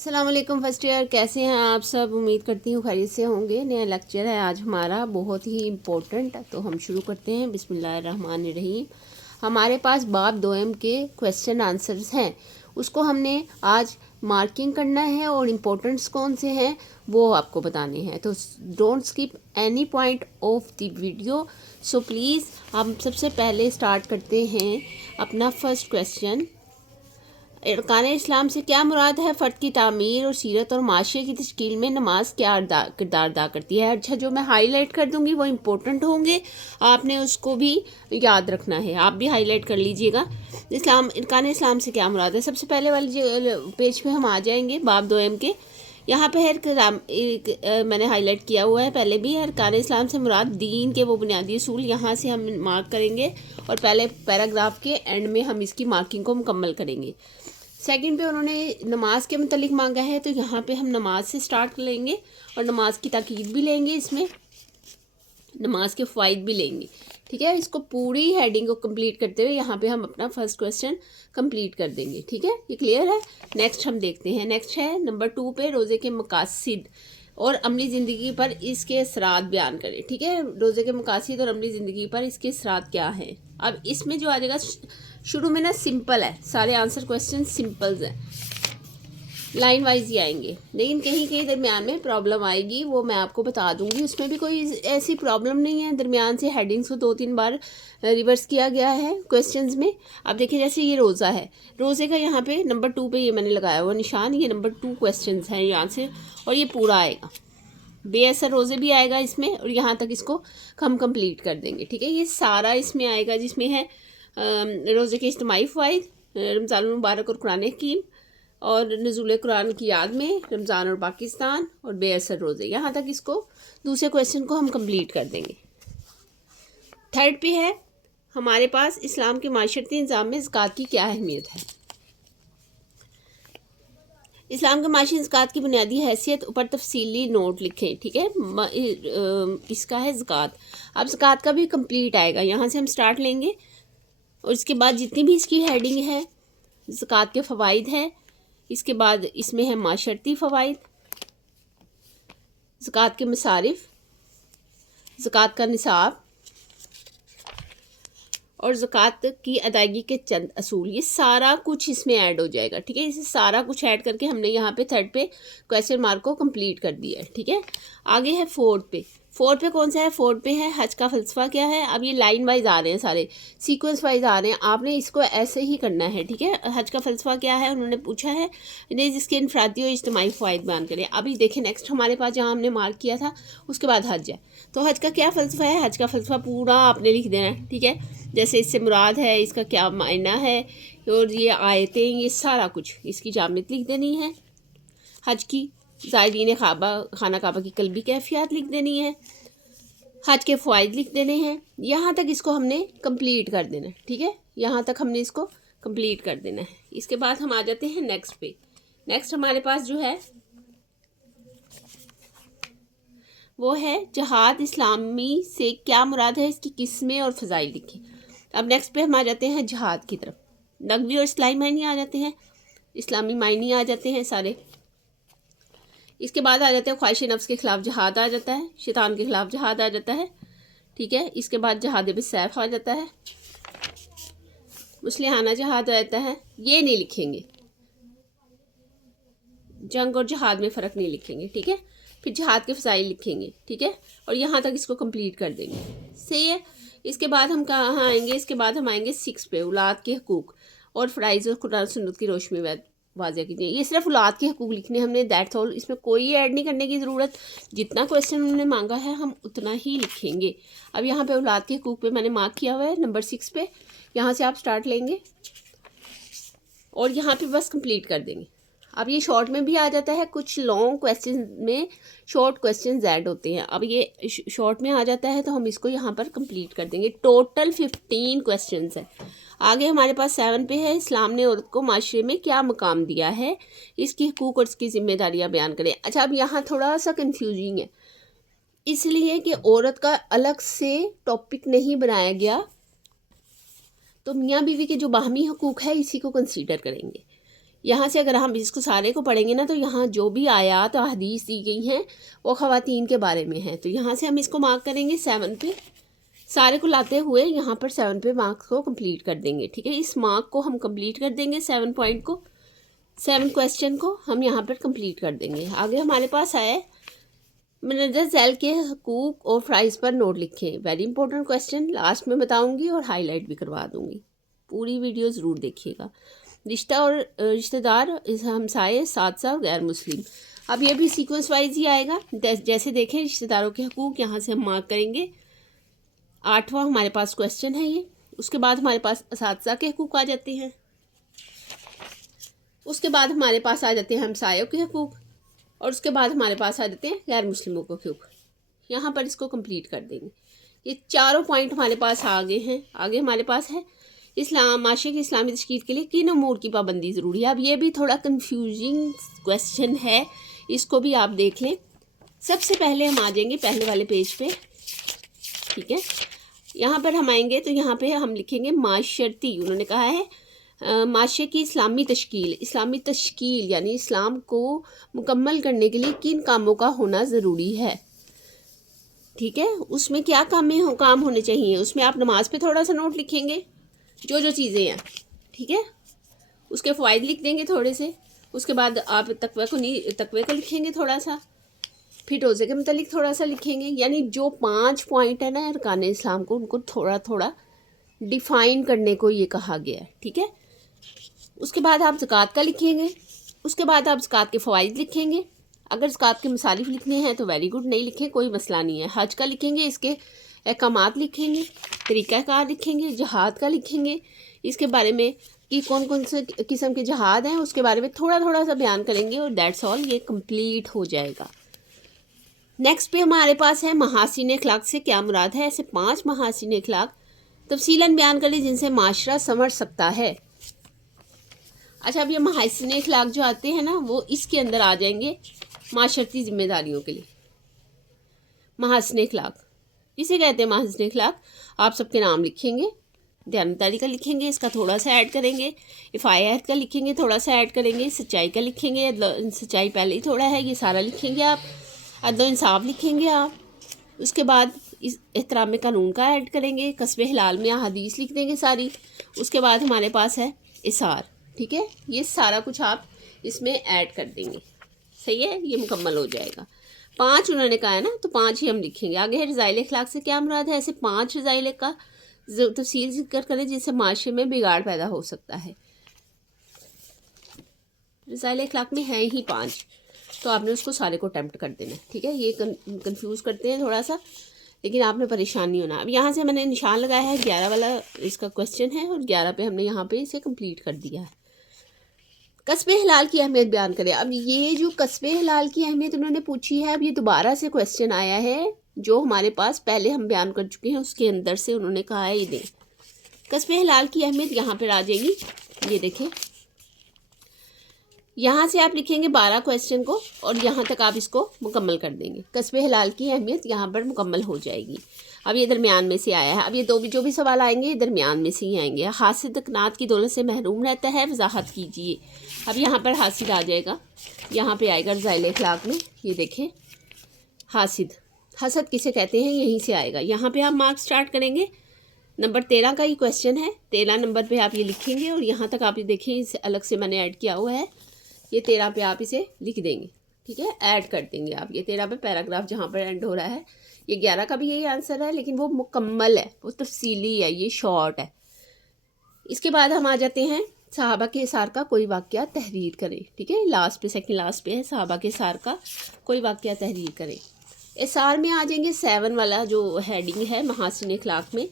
السلام علیکم first year, کیسے ہیں آپ سب؟ امید کرتی ہوں خیریت سے ہوں گے۔ نیا لیکچر ہے آج ہمارا، بہت ہی امپورٹنٹ، تو ہم شروع کرتے ہیں۔ بسم اللہ الرحمن الرحیم۔ ہمارے پاس باب دوئم کے کویسچن آنسرز ہیں، اس کو ہم نے آج مارکنگ کرنا ہے اور امپورٹنٹس کون سے ہیں وہ آپ کو بتانے ہیں، تو don't skip any point of the video. So please ہم سب سے پہلے اسٹارٹ کرتے ہیں اپنا فرسٹ کویسچن۔ ارکان اسلام سے کیا مراد ہے؟ فرد کی تعمیر اور سیرت اور معاشرے کی تشکیل میں نماز کیا کردار ادا کرتی ہے؟ اچھا، جو میں ہائی لائٹ کر دوں گی وہ امپورٹنٹ ہوں گے، آپ نے اس کو بھی یاد رکھنا ہے، آپ بھی ہائی لائٹ کر لیجئے گا۔ ارکان اسلام سے کیا مراد ہے؟ سب سے پہلے والی پیج پہ ہم آ جائیں گے باب دوئم کے۔ یہاں پہ میں نے ہائی لائٹ کیا ہوا ہے پہلے بھی، ارکان اسلام سے مراد دین کے وہ بنیادی اصول، یہاں سے ہم مارک کریں گے اور پہلے پیراگراف کے اینڈ میں ہم اس کی مارکنگ کو مکمل کریں گے۔ سیکنڈ پہ انہوں نے نماز کے متعلق مانگا ہے، تو یہاں پہ ہم نماز سے سٹارٹ لیں گے اور نماز کی تاکید بھی لیں گے، اس میں نماز کے فوائد بھی لیں گے، ٹھیک ہے۔ اس کو پوری ہیڈنگ کو کمپلیٹ کرتے ہوئے یہاں پہ ہم اپنا فرسٹ کویسچن کمپلیٹ کر دیں گے، ٹھیک ہے، یہ کلیئر ہے۔ نیکسٹ ہم دیکھتے ہیں، نیکسٹ ہے نمبر 2 پہ، روزے کے مقاصد اور عملی زندگی پر اس کے اثرات بیان کریں، ٹھیک ہے۔ روزے کے مقاصد اور عملی زندگی پر اس کے اثرات کیا ہیں؟ اب اس میں جو آ جائے گا شروع میں نا سمپل ہے، سارے آنسر کویسچن سمپلز ہیں، لائن وائز ہی آئیں گے، لیکن کہیں کہیں درمیان میں پرابلم آئے گی، وہ میں آپ کو بتا دوں گی۔ اس میں بھی کوئی ایسی پرابلم نہیں ہے، درمیان سے ہیڈنگس کو 2-3 بار ریورس کیا گیا ہے کویسچنز میں۔ اب دیکھیں جیسے یہ روزہ ہے، روزے کا یہاں پہ نمبر 2 پہ یہ میں نے لگایا ہوا نشان، یہ نمبر 2 کویسچنز ہیں یہاں سے، اور یہ پورا آئے گا، بے اثر روزے بھی آئے گا اس میں، اور یہاں تک اس کو ہم کمپلیٹ کر دیں گے، ٹھیک ہے۔ یہ سارا اس میں آئے گا جس میں ہے روزے کے اجتماعی فوائد، رمضان المبارک اور قرآن حکیم، اور نزول قرآن کی یاد میں، رمضان اور پاکستان، اور بے اثر روزے، یہاں تک اس کو دوسرے کویسچن کو ہم کمپلیٹ کر دیں گے۔ تھرڈ پہ ہے ہمارے پاس اسلام کے معاشرتی نظام میں زکوٰۃ کی کیا اہمیت ہے؟ اسلام کے معاشی زکوٰۃ کی بنیادی حیثیت اوپر تفصیلی نوٹ لکھیں، ٹھیک ہے۔ اس کا ہے زکوٰۃ، اب زکوٰۃ کا بھی کمپلیٹ آئے گا، یہاں سے ہم سٹارٹ لیں گے، اور اس کے بعد جتنی بھی اس کی ہیڈنگ ہے، زکوٰۃ کے فوائد ہے، اس کے بعد اس میں ہے معاشرتی فوائد، زکوٰۃ کے مصارف، زکوٰۃ کا نصاب، اور زکوٰۃ کی ادائیگی کے چند اصول، یہ سارا کچھ اس میں ایڈ ہو جائے گا، ٹھیک ہے۔ اسے سارا کچھ ایڈ کر کے ہم نے یہاں پہ تھرڈ پہ کویسچن مارک کو کمپلیٹ کر دیا ہے، ٹھیک ہے۔ آگے ہے فورتھ پہ، فورتھ پہ کون سا ہے؟ فورتھ پہ ہے حج کا فلسفہ کیا ہے؟ اب یہ لائن وائز آ رہے ہیں، سارے سیکوینس وائز آ رہے ہیں، آپ نے اس کو ایسے ہی کرنا ہے، ٹھیک ہے۔ حج کا فلسفہ کیا ہے انہوں نے پوچھا ہے، جس کے انفرادی اور اجتماعی فوائد بیان کریں۔ ابھی دیکھیں نیکسٹ ہمارے پاس جہاں ہم نے مارک کیا تھا اس کے بعد حج ہے، تو حج کا کیا فلسفہ ہے؟ حج کا فلسفہ پورا آپ نے لکھ دینا ہے، ٹھیک ہے۔ جیسے اس سے مراد ہے، اس کا کیا معنی ہے، اور یہ آیتیں، یہ سارا کچھ، اس کی جامعیت لکھ دینی ہے حج کی، زائرین خانہ کعبہ کی قلبی کیفیات لکھ دینی ہے، حج کے فوائد لکھ دینے ہیں، یہاں تک اس کو ہم نے کمپلیٹ کر دینا ہے، ٹھیک ہے، یہاں تک ہم نے اس کو کمپلیٹ کر دینا ہے۔ اس کے بعد ہم آ جاتے ہیں نیکسٹ پہ۔ نیکسٹ ہمارے پاس جو ہے وہ ہے جہاد اسلامی سے کیا مراد ہے، اس کی قسمیں اور فضائل لکھیں۔ اب نیکسٹ پہ ہم آ جاتے ہیں جہاد کی طرف، نقوی اور اصطلاحی معنی آ جاتے ہیں، اسلامی معنی آ جاتے ہیں سارے۔ اس کے بعد آ جاتے ہیں خواہش نفس کے خلاف جہاد آ جاتا ہے، شیطان کے خلاف جہاد آ جاتا ہے، ٹھیک ہے۔ اس کے بعد جہاد بالسیف آ جاتا ہے، مسلحانہ جہاد آ جاتا ہے، یہ نہیں لکھیں گے، جنگ اور جہاد میں فرق نہیں لکھیں گے، ٹھیک ہے۔ پھر جہاد کے فضائل لکھیں گے، ٹھیک ہے، اور یہاں تک اس کو کمپلیٹ کر دیں گے، صحیح ہے۔ اس کے بعد ہم کہاں آئیں گے؟ اس کے بعد ہم آئیں گے 6 پہ، اولاد کے حقوق اور فرائض اور قرآن سنت کی روشنی میں واضح کیجیے۔ یہ صرف اولاد کے حقوق لکھنے ہم نے، دیٹس آل، اس میں کوئی ایڈ نہیں کرنے کی ضرورت، جتنا کویسچن انہوں نے مانگا ہے ہم اتنا ہی لکھیں گے۔ اب یہاں پہ اولاد کے حقوق پہ میں نے مارک کیا ہوا ہے نمبر 6 پہ، یہاں سے آپ سٹارٹ لیں گے اور یہاں پہ بس کمپلیٹ کر دیں گے۔ اب یہ شارٹ میں بھی آ جاتا ہے، کچھ لانگ کویسچن میں شارٹ کویسچنز ایڈ ہوتے ہیں، اب یہ شارٹ میں آ جاتا ہے تو ہم اس کو یہاں پر کمپلیٹ کر دیں گے۔ ٹوٹل 15 کویسچنز ہیں۔ آگے ہمارے پاس 7 پہ ہے اسلام نے عورت کو معاشرے میں کیا مقام دیا ہے، اس کی حقوق اور اس کی ذمہ داریاں بیان کریں۔ اچھا، اب یہاں تھوڑا سا کنفیوزنگ ہے، اس لیے کہ عورت کا الگ سے ٹاپک نہیں بنایا گیا، تو میاں بیوی کے جو باہمی حقوق ہے اسی کو کنسیڈر کریں گے۔ یہاں سے اگر ہم اس کو سارے کو پڑھیں گے نا تو یہاں جو بھی آیات و حدیث دی گئی ہیں وہ خواتین کے بارے میں ہیں. تو یہاں سے ہم اس کو مارک کریں گے 7 پہ. سارے کو لاتے ہوئے یہاں پر 7 پہ مارکس کو کمپلیٹ کر دیں گے. ٹھیک ہے, اس مارک کو ہم کمپلیٹ کر دیں گے. 7 پوائنٹ کو 7 کویسچن کو ہم یہاں پر کمپلیٹ کر دیں گے. آگے ہمارے پاس آیا ہے مندرجہ ذیل کے حقوق اور فرائض پر نوٹ لکھیں. ویری امپورٹنٹ کویسچن, لاسٹ میں بتاؤں گی اور ہائی لائٹ بھی کروا دوں گی. پوری ویڈیو ضرور دیکھیے گا. رشتہ اور رشتہ دار, ہمسائے, اساتذہ اور غیر مسلم. اب یہ بھی سیکوینس وائز ہی آئے گا. جیسے دیکھیں رشتہ داروں کے حقوق یہاں سے ہم مارک کریں گے. 8واں ہمارے پاس کویسچن ہے یہ. اس کے بعد ہمارے پاس اساتذہ کے حقوق آ جاتے ہیں. اس کے بعد ہمارے پاس آ جاتے ہیں ہمسایوں کے حقوق, اور اس کے بعد ہمارے پاس آ جاتے ہیں غیر مسلموں کے حقوق. یہاں پر اس کو کمپلیٹ کر دیں گے. یہ چاروں پوائنٹ ہمارے پاس آگے ہیں. آگے ہمارے پاس ہے معاشرے کی اسلامی تشکیل کے لیے کن امور کی پابندی ضروری ہے. اب یہ بھی تھوڑا کنفیوزنگ کویسچن ہے, اس کو بھی آپ دیکھ لیں. سب سے پہلے ہم آ جائیں گے پہلے والے پیج پہ. ٹھیک ہے, یہاں پر ہم آئیں گے تو یہاں پہ ہم لکھیں گے معاشرتی. انہوں نے کہا ہے معاشرے کی اسلامی تشکیل. اسلامی تشکیل یعنی اسلام کو مکمل کرنے کے لیے کن کاموں کا ہونا ضروری ہے. ٹھیک ہے, اس میں کیا کام ہونے چاہیے. اس میں آپ نماز پہ تھوڑا سا نوٹ لکھیں گے, جو چیزیں ہیں. ٹھیک ہے, اس کے فوائد لکھ دیں گے تھوڑے سے. اس کے بعد آپ تقوی کو لکھیں گے تھوڑا سا. پھر روزے کے متعلق تھوڑا سا لکھیں گے. یعنی جو 5 پوائنٹ ہے نا ارکان اسلام کو, ان کو تھوڑا تھوڑا ڈیفائن کرنے کو یہ کہا گیا ہے. ٹھیک ہے, اس کے بعد آپ زکوٰۃ کا لکھیں گے. اس کے بعد آپ زکوٰۃ کے فوائد لکھیں گے. اگر زکوٰۃ کے مصارف لکھنے ہیں تو ویری گڈ, نہیں لکھیں کوئی مسئلہ نہیں ہے. حج کا لکھیں گے, اس کے احکامات لکھیں گے. طریقہ کار لکھیں گے. جہاد کا لکھیں گے, اس کے بارے میں کہ کون سے قسم کے جہاد ہیں اس کے بارے میں تھوڑا تھوڑا سا بیان کریں گے, اور دیٹس آل. یہ کمپلیٹ ہو جائے گا. نیکسٹ پہ ہمارے پاس ہے محاسن اخلاق سے کیا مراد ہے. ایسے 5 محاسن اخلاق تفصیلاً بیان کریں جن سے معاشرہ سمجھ سکتا ہے. اچھا, اب یہ محاسن اخلاق جو آتے ہیں نا وہ اس کے اندر آ جائیں گے معاشرتی ذمہ داریوں کے لیے. محاسن اخلاق کسے کہتے ہیں. محاسن اخلاق آپ سب کے نام لکھیں گے. دیانتداری کا لکھیں گے, اس کا تھوڑا سا ایڈ کریں گے. افایت کا لکھیں گے, تھوڑا سا ایڈ کریں گے. سچائی کا لکھیں گے, سچائی پہلے ہی تھوڑا ہے, یہ سارا لکھیں گے آپ. عدل و انصاف لکھیں گے آپ. اس کے بعد احترام قانون کا ایڈ کریں گے. کسب حلال میں احادیث لکھ دیں گے ساری. اس کے بعد ہمارے پاس ہے اثار. ٹھیک ہے, یہ سارا کچھ آپ اس میں ایڈ کر دیں گے. صحیح ہے, یہ مکمل ہو جائے گا. 5 انہوں نے کہا ہے نا, تو 5 ہی ہم لکھیں گے. آگے ہے رذائل اخلاق سے کیا مراد ہے. ایسے 5 رذائل کا تفصیل ذکر کریں جس سے معاشرے میں بگاڑ پیدا ہو سکتا ہے. رذائل اخلاق میں ہیں ہی 5, تو آپ نے اس کو سارے کو اٹیمپٹ کر دینا. ٹھیک ہے, یہ کنفیوز کرتے ہیں تھوڑا سا, لیکن آپ نے پریشان نہیں ہونا. اب یہاں سے میں نے نشان لگایا ہے 11 والا اس کا کویسچن ہے, اور 11 پہ ہم نے یہاں پہ اسے کمپلیٹ کر دیا ہے. کسب حلال کی اہمیت بیان کریں. اب یہ جو کسب حلال کی اہمیت انہوں نے پوچھی ہے, اب یہ دوبارہ سے کویسچن آیا ہے جو ہمارے پاس پہلے ہم بیان کر چکے ہیں. اس کے اندر سے انہوں نے کہا ہے یہ دیں. کسب حلال کی اہمیت یہاں پر آ جائے گی. یہ دیکھیں, یہاں سے آپ لکھیں گے 12 کویسچن کو, اور یہاں تک آپ اس کو مکمل کر دیں گے. کسب حلال کی اہمیت یہاں پر مکمل ہو جائے گی. اب یہ درمیان میں سے آیا ہے. اب یہ جو بھی سوال آئیں گے یہ درمیان میں سے ہی آئیں گے. حاسد اکنات کی دولت سے محروم رہتا ہے, وضاحت کیجیے. اب یہاں پر حاسد آ جائے گا, یہاں پہ آئے گا رذائل اخلاق میں. یہ دیکھیں حاسد, حسد کسے کہتے ہیں, یہیں سے آئے گا. یہاں پہ آپ مارک سٹارٹ کریں گے. نمبر 13 کا یہ کویسچن ہے. 13 نمبر پہ آپ یہ لکھیں گے, اور یہاں تک آپ یہ دیکھیں اسے الگ سے میں نے ایڈ کیا ہوا ہے. یہ 13 پہ آپ اسے لکھ دیں گے. ٹھیک ہے, ایڈ کر دیں گے آپ. یہ 13 پہ پیراگراف جہاں پر اینڈ ہو رہا ہے. یہ 11 کا بھی یہی آنسر ہے, لیکن وہ مکمل ہے, وہ تفصیلی ہے, یہ شارٹ ہے. اس کے بعد ہم آ جاتے ہیں صحابہ کے اثار کا کوئی واقعہ تحریر کریں. ٹھیک ہے, لاسٹ پہ سیکنڈ لاسٹ پہ ہے صحابہ کے اثار کا کوئی واقعہ تحریر کریں. اثار میں آ جائیں گے 7 والا جو ہیڈنگ ہے محاسن اخلاق میں,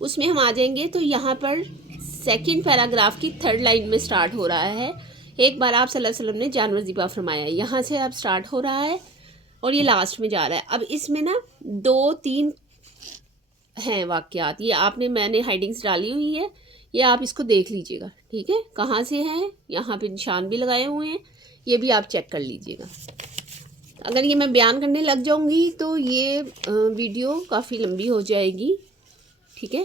اس میں ہم آ جائیں گے. تو یہاں پر سیکنڈ پیراگراف کی 3rd لائن میں سٹارٹ ہو رہا ہے. ایک بار آپ صلی اللہ علیہ وسلم نے جانور ذبح فرمایا. یہاں سے اب سٹارٹ ہو رہا ہے, اور یہ لاسٹ میں جا رہا ہے. اب اس میں نا 2-3 ہیں واقعات. یہ آپ نے میں نے ہیڈنگز ڈالی ہوئی ہے, یہ آپ اس کو دیکھ لیجئے گا. ٹھیک ہے, کہاں سے ہیں, یہاں پہ نشان بھی لگائے ہوئے ہیں, یہ بھی آپ چیک کر لیجئے گا. اگر یہ میں بیان کرنے لگ جاؤں گی تو یہ ویڈیو کافی لمبی ہو جائے گی. ٹھیک ہے,